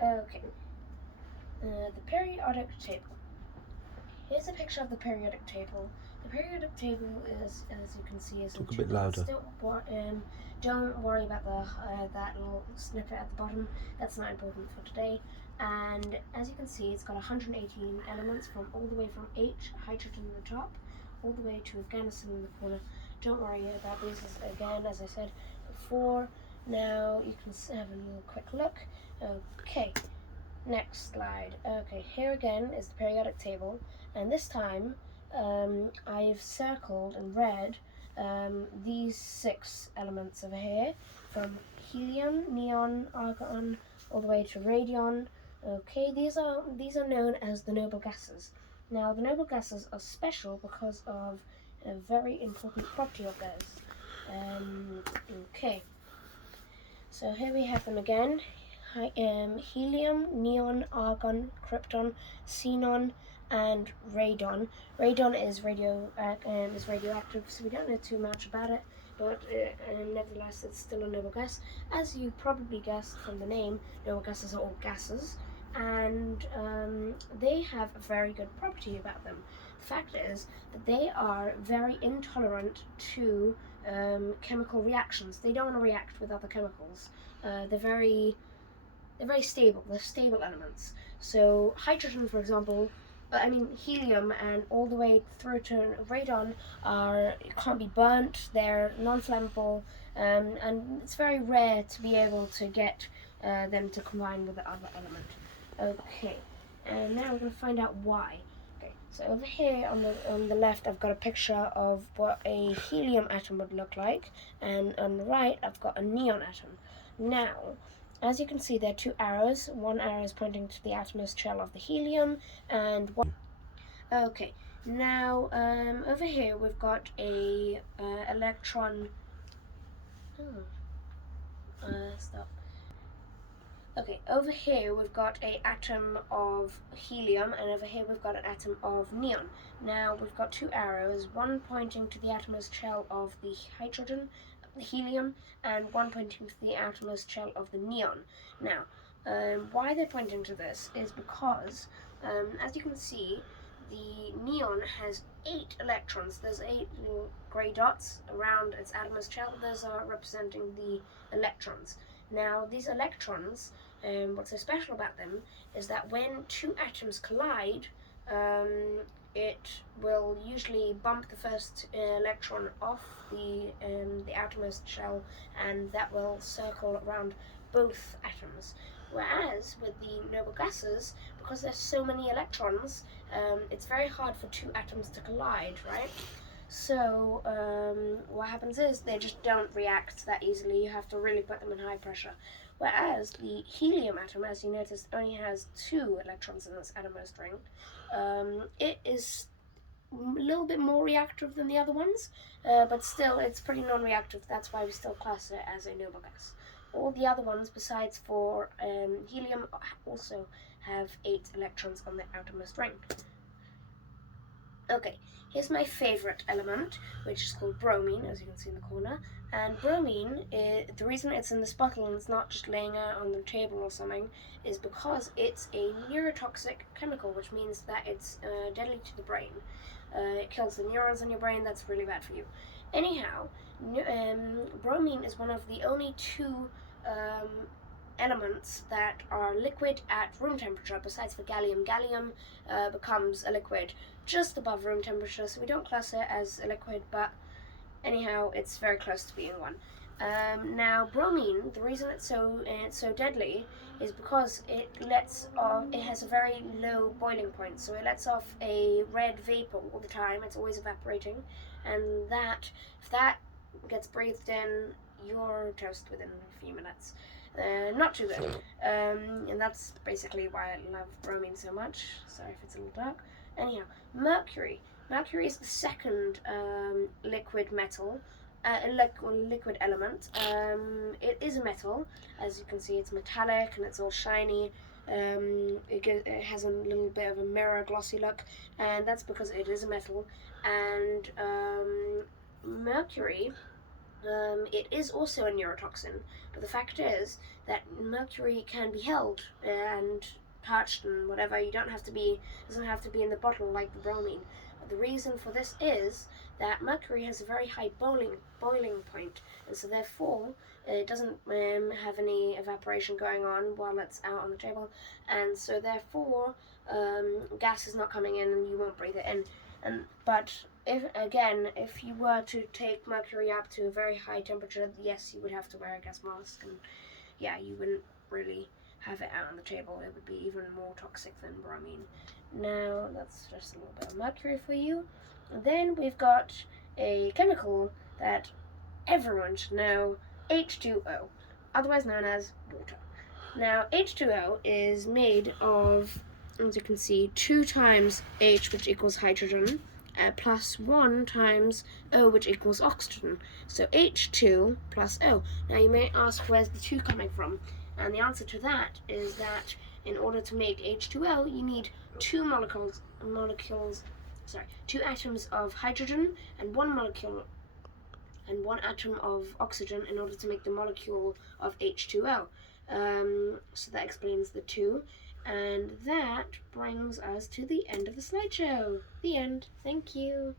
Okay, the periodic table. Here's a picture of the periodic table. The periodic table is, as you can see, is Talk in a bit two parts. louder. Don't worry about that little snippet at the bottom. That's not important for today. And as you can see, it's got 118 elements from all the way from H, hydrogen at the top, all the way to Afghanistan in the corner. Don't worry about these. Again, as I said before. Now you can have a little quick look. Okay. Next slide. Okay, here again is the periodic table, and this time I've circled in red these 6 elements over here, from helium, neon, argon, all the way to radion. Okay, these are known as the noble gases. Now, the noble gases are special because of a very important property of theirs. Okay, so here we have them again. Helium, neon, argon, krypton, xenon, and radon. Radon is radioactive, so we don't know too much about it, but nevertheless, it's still a noble gas. As you probably guessed from the name, noble gases are all gases, and they have a very good property about them. The fact is that they are very intolerant to chemical reactions. They don't want to react with other chemicals. They're very stable. They're stable elements. So hydrogen, for example, helium and all the way through to radon can't be burnt. They're non-flammable, and it's very rare to be able to get them to combine with the other element. Okay, and now we're going to find out why. Okay, so over here on the left, I've got a picture of what a helium atom would look like, and on the right, I've got a neon atom. Now, as you can see, there are 2 arrows. One arrow is pointing to the outermost shell of the helium, and one. Okay, now over here we've got a electron. Stop. Okay, over here we've got an atom of helium, and over here we've got an atom of neon. Now we've got 2 arrows, one pointing to the outermost shell of the hydrogen, the helium, and one pointing to the outermost shell of the neon. Now, why they're pointing to this is because, as you can see, the neon has 8 electrons. There's 8 little grey dots around its outermost shell. Those are representing the electrons. Now, these electrons, what's so special about them is that when 2 atoms collide, it will usually bump the first electron off the outermost shell, and that will circle around both atoms. Whereas with the noble gases, because there's so many electrons, it's very hard for 2 atoms to collide, right? So what happens is they just don't react that easily. You have to really put them in high pressure. Whereas the helium atom, as you noticed, only has 2 electrons in its outermost ring. It is a little bit more reactive than the other ones, but still it's pretty non-reactive. That's why we still class it as a noble gas. All the other ones, besides for helium, also have 8 electrons on the outermost ring. Okay, here's my favorite element, which is called bromine, as you can see in the corner. And bromine, the reason it's in this bottle and it's not just laying out on the table or something, is because it's a neurotoxic chemical, which means that it's deadly to the brain. It kills the neurons in your brain. That's really bad for you. Anyhow, bromine is one of the only 2 elements that are liquid at room temperature, besides for gallium. Gallium becomes a liquid just above room temperature, so we don't class it as a liquid, but anyhow, it's very close to being one. Now, bromine, the reason it's so deadly is because it has a very low boiling point, so it lets off a red vapor all the time. It's always evaporating, and if that gets breathed in, you're toast within a few minutes. Not too good. And that's basically why I love bromine so much. Sorry if it's a little dark. Anyhow, mercury. Mercury is the second liquid metal, liquid element. It is a metal. As you can see, it's metallic and it's all shiny. It has a little bit of a mirror glossy look, and that's because it is a metal. And mercury it is also a neurotoxin, but the fact is that mercury can be held and touched and whatever. You don't have to be doesn't have to be in the bottle like the bromine. But the reason for this is that mercury has a very high boiling point, and so therefore it doesn't have any evaporation going on while it's out on the table, and so therefore gas is not coming in and you won't breathe it in. But if you were to take mercury up to a very high temperature, yes, you would have to wear a gas mask, and yeah, you wouldn't really have it out on the table. It would be even more toxic than bromine. Now, that's just a little bit of mercury for you. And then we've got a chemical that everyone should know, H2O, otherwise known as water. Now, H2O is made of, as you can see, 2 times H, which equals hydrogen, plus 1 times O, which equals oxygen. So H2 plus O. Now you may ask, where's the 2 coming from? And the answer to that is that in order to make H2O, you need 2 atoms of hydrogen and 1 atom of oxygen in order to make the molecule of H2O. So that explains the 2. And that brings us to the end of the slideshow. The end. Thank you.